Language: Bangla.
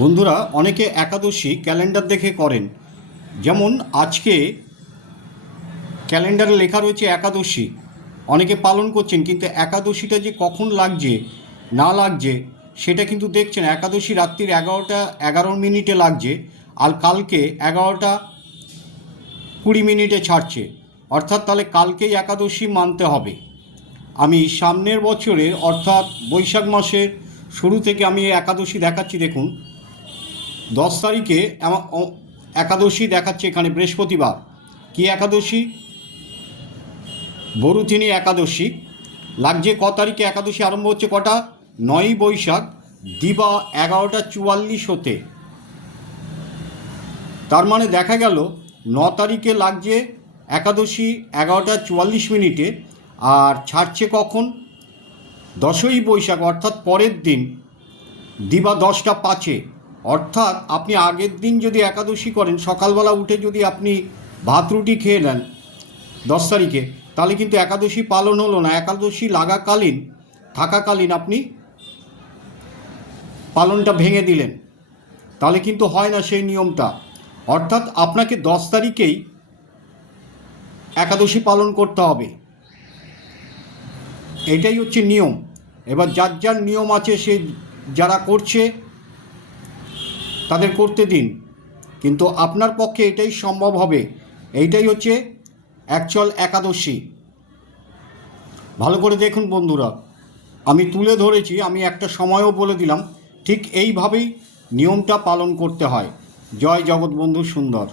বন্ধুরা, অনেকে একাদশী ক্যালেন্ডার দেখে করেন। যেমন আজকে ক্যালেন্ডারে লেখা রয়েছে একাদশী, অনেকে পালন করছেন, কিন্তু একাদশীটা যে কখন লাগছে না লাগছে সেটা কিন্তু দেখছেন। একাদশী রাত্রির 11:11 লাগছে, আর কালকে 11:20 ছাড়ছে, অর্থাৎ তাহলে কালকেই একাদশী মানতে হবে। আমি সামনের বছরের অর্থাৎ বৈশাখ মাসের শুরু থেকে আমি একাদশী দেখাচ্ছি। দেখুন, 10 তারিখে একাদশী দেখাচ্ছে এখানে, বৃহস্পতিবার। কি একাদশী? বরুথিনী একাদশী লাগছে। ক তারিখে একাদশী আরম্ভ হচ্ছে? কটা? 9ই বৈশাখ, দিবা 11:44 হতে। তার মানে দেখা গেল 9 তারিখে লাগছে একাদশী 11:44, আর ছাড়ছে কখন? 10ই বৈশাখ, অর্থাৎ পরের দিন দিবা 10:05। অর্থাৎ আপনি আগের দিন যদি একাদশী করেন, সকালবেলা উঠে যদি আপনি ভাত রুটি খেয়ে নেন 10 তারিখে, তাহলে কিন্তু একাদশী পালন হলো না। একাদশী থাকাকালীন আপনি পালনটা ভেঙে দিলেন, তাহলে কিন্তু হয় না সেই নিয়মটা। অর্থাৎ আপনাকে 10 তারিখেই একাদশী পালন করতে হবে, এটাই হচ্ছে নিয়ম। এবার যার যার নিয়ম আছে, সে যারা করছে তাদের করতে দিন, কিন্তু আপনার পক্ষে এটাই সম্ভব হবে। এইটাই হচ্ছে অ্যাকচুয়াল একাদশী। ভালো করে দেখুন বন্ধুরা, আমি তুলে ধরেছি, আমি একটা সময়ও বলে দিলাম, ঠিক এইভাবেই নিয়মটা পালন করতে হয়। জয় জগৎবন্ধু সুন্দর।